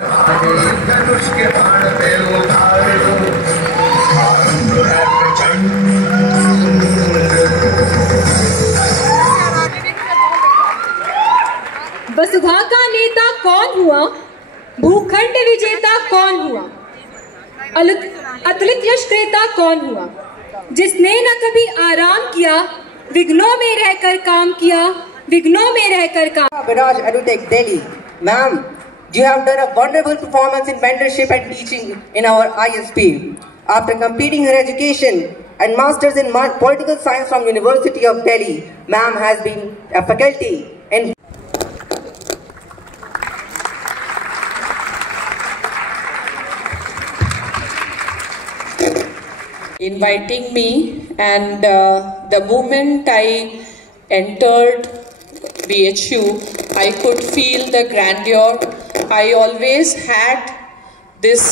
वसुधा का नेता कौन हुआ, भूखंड विजेता कौन हुआ, अतुलित यश क्रेता कौन हुआ, जिसने न कभी आराम किया, विघ्नों में रहकर काम किया, विघ्नों में रहकर काम। Viraj EduTech Delhi, ma'am, you have done a wonderful performance in mentorship and teaching in our ISP. After completing her education and masters in political science from University of Delhi, ma'am has been a faculty in inviting me, and the moment I entered BHU, I could feel the grandeur. I always had this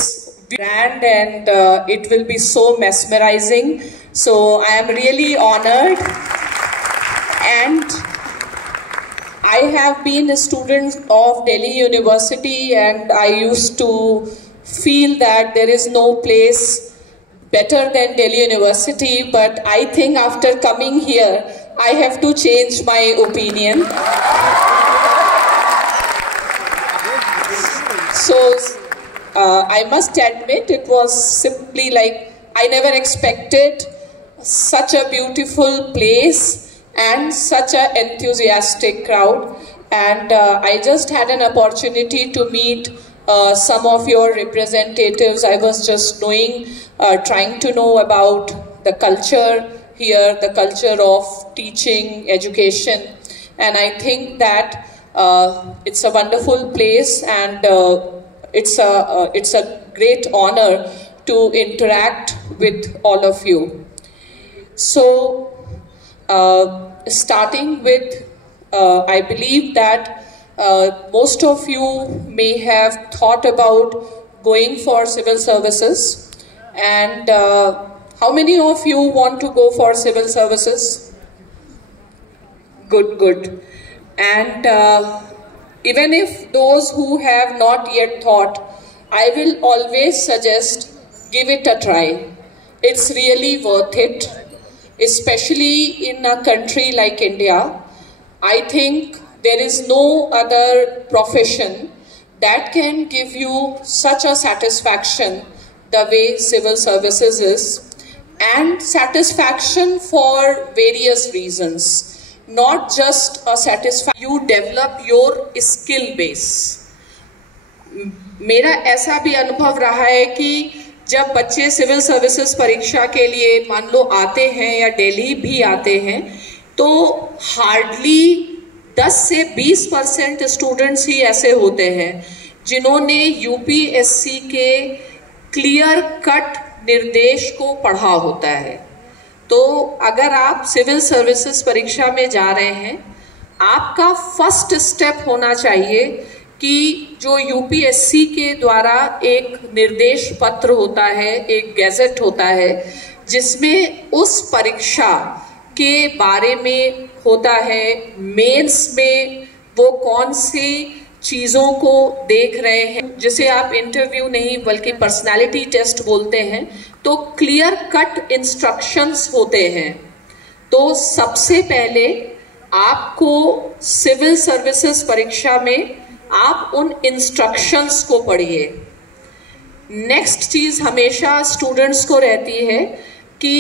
brand, and it will be so mesmerizing. So I am really honored, and I have been a student of Delhi University, and I used to feel that there is no place better than Delhi University, but I think after coming here, I have to change my opinion. So I must admit, it was simply like I never expected such a beautiful place and such an enthusiastic crowd, and I just had an opportunity to meet some of your representatives. I was just trying to know about the culture here, the culture of teaching, education, and I think that it's a wonderful place, and it's a great honor to interact with all of you. So, starting with, I believe that most of you may have thought about going for civil services, and how many of you want to go for civil services? Good, good. And even if those who have not yet thought, I will always suggest give it a try. It's really worth it, especially in a country like India. I think there is no other profession that can give you such a satisfaction the way civil services is, and satisfaction for various reasons. Not just a satisfaction, you develop your skill base. मेरा ऐसा भी अनुभव रहा है कि जब बच्चे civil services परीक्षा के लिए मान लो आते हैं या दिल्ली भी आते हैं, तो हार्डली 10 से 20% स्टूडेंट्स ही ऐसे होते हैं जिन्होंने यूपीएससी के क्लियर कट निर्देश को पढ़ा होता है। तो अगर आप सिविल सर्विसेज परीक्षा में जा रहे हैं, आपका फर्स्ट स्टेप होना चाहिए कि जो यूपीएससी के द्वारा एक निर्देश पत्र होता है, एक गैजेट होता है, जिसमें उस परीक्षा के बारे में होता है, मेंस में वो कौन सी चीज़ों को देख रहे हैं, जिसे आप इंटरव्यू नहीं बल्कि पर्सनालिटी टेस्ट बोलते हैं, तो क्लियर कट इंस्ट्रक्शंस होते हैं। तो सबसे पहले आपको सिविल सर्विसेज परीक्षा में आप उन इंस्ट्रक्शंस को पढ़िए। नेक्स्ट चीज़ हमेशा स्टूडेंट्स को रहती है कि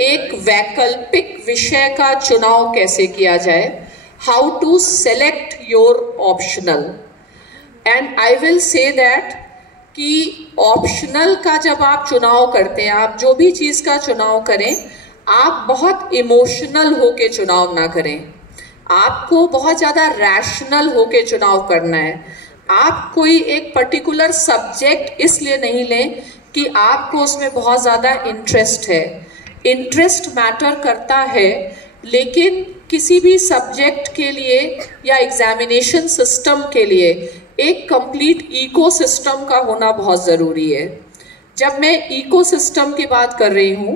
एक वैकल्पिक विषय का चुनाव कैसे किया जाए, how to select your optional. And I will say that कि ऑप्शनल का जब आप चुनाव करते हैं, आप जो भी चीज़ का चुनाव करें, आप बहुत इमोशनल होके चुनाव ना करें, आपको बहुत ज़्यादा रैशनल होके चुनाव करना है। आप कोई एक पर्टिकुलर सब्जेक्ट इसलिए नहीं लें कि आपको उसमें बहुत ज़्यादा इंटरेस्ट है। इंटरेस्ट मैटर करता है, लेकिन किसी भी सब्जेक्ट के लिए या एग्जामिनेशन सिस्टम के लिए एक कंप्लीट इकोसिस्टम का होना बहुत ज़रूरी है। जब मैं इकोसिस्टम की बात कर रही हूँ,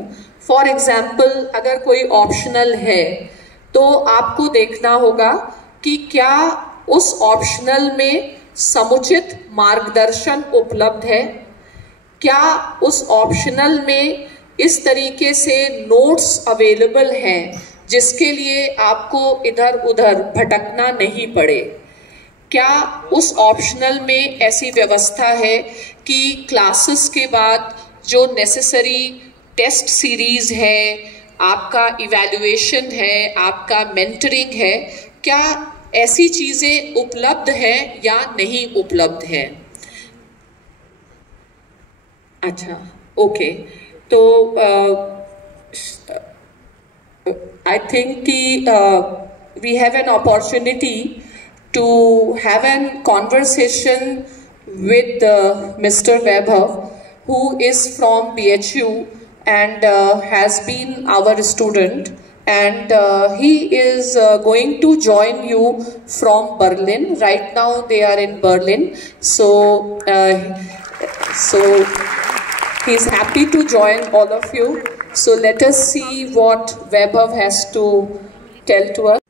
फॉर एग्जाम्पल अगर कोई ऑप्शनल है तो आपको देखना होगा कि क्या उस ऑप्शनल में समुचित मार्गदर्शन उपलब्ध है? क्या उस ऑप्शनल में इस तरीके से नोट्स अवेलेबल हैं जिसके लिए आपको इधर उधर भटकना नहीं पड़े? क्या उस ऑप्शनल में ऐसी व्यवस्था है कि क्लासेस के बाद जो नेसेसरी टेस्ट सीरीज है, आपका इवैल्यूएशन है, आपका मेंटरिंग है, क्या ऐसी चीज़ें उपलब्ध हैं या नहीं उपलब्ध हैं? अच्छा, ओके। तो आई थिंक कि we have an opportunity to have a conversation with Mr. Vaibhav, who is from BHU and has been our student, and he is going to join you from Berlin. Right now they are in Berlin, so he is happy to join all of you. So let us see what Vaibhav has to tell to us.